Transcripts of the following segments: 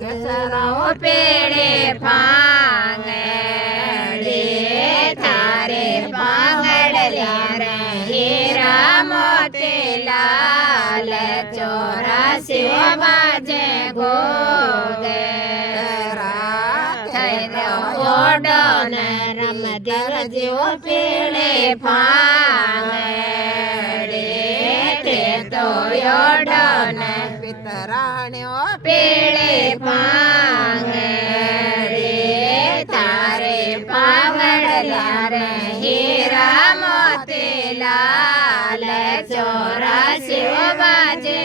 केसरा पेड़े पांगड़े थारे पांगड़िया रे हीरा मोती लाल 84 बाजे गोगे ओडो न रमदेव जीव पेड़े पांगड़े थे तो ओडो न पितराण्यो पेड़े पांगड़े थारे पांगड़िया रे हीरा मोती लाल 84 बाजे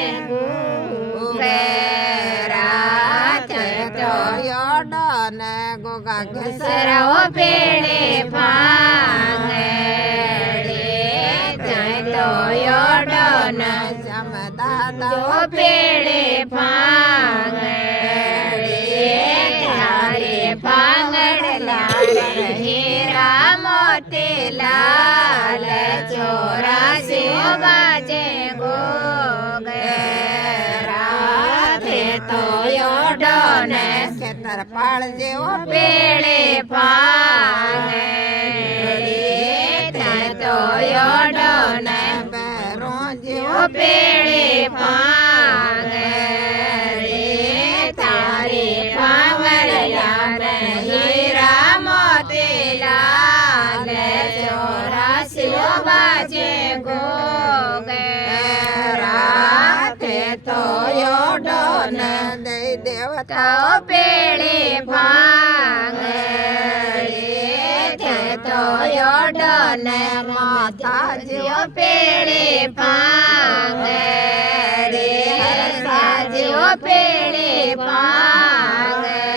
गोगा केसरा पेड़े पांगड़े तो योडो न समदादा पेड़े पांगड़े थारे पांगड़िया रे हीरा मोती लाल 84 बाजे गोगे तो योडो न खेतर पाल जेव पेड़े पांगड़े तो योडो न पैरों जेव पेड़े पांगड़े थारे पांगड़िया रे हीरा मोती लाल 84 बाजे गोगे तो योडो न दे देवता पेड़े पांगड़े तो योडो न माता जीव पेड़े पांगड़े साजीव पेड़े पांगड़े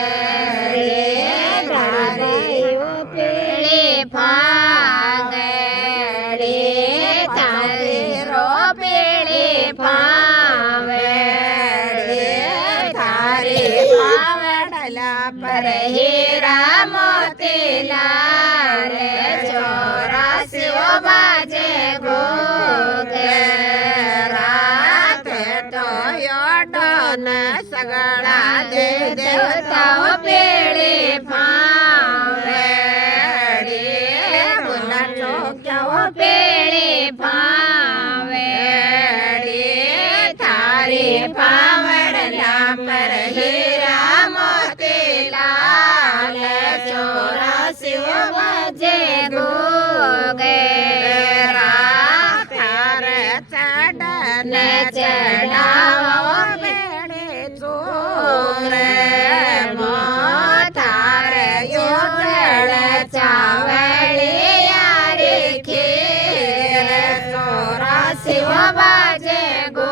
पेड़े पांगड़े थारे रो पेड़े पर हीरा मोती लाल 84 बाजे गोगे तो योडो न सगड़ा दे देवता पेड़े पांगड़े बुला चौक्या पेड़े पांगड़े थारे पावड़ला पर हीरा मोती लाल 84 बाजे गोगे थारे चढ़न चढ़ाओ पेड़े चोर थारे योगड़ चावड़ी यारी खीर 84 बाजे गो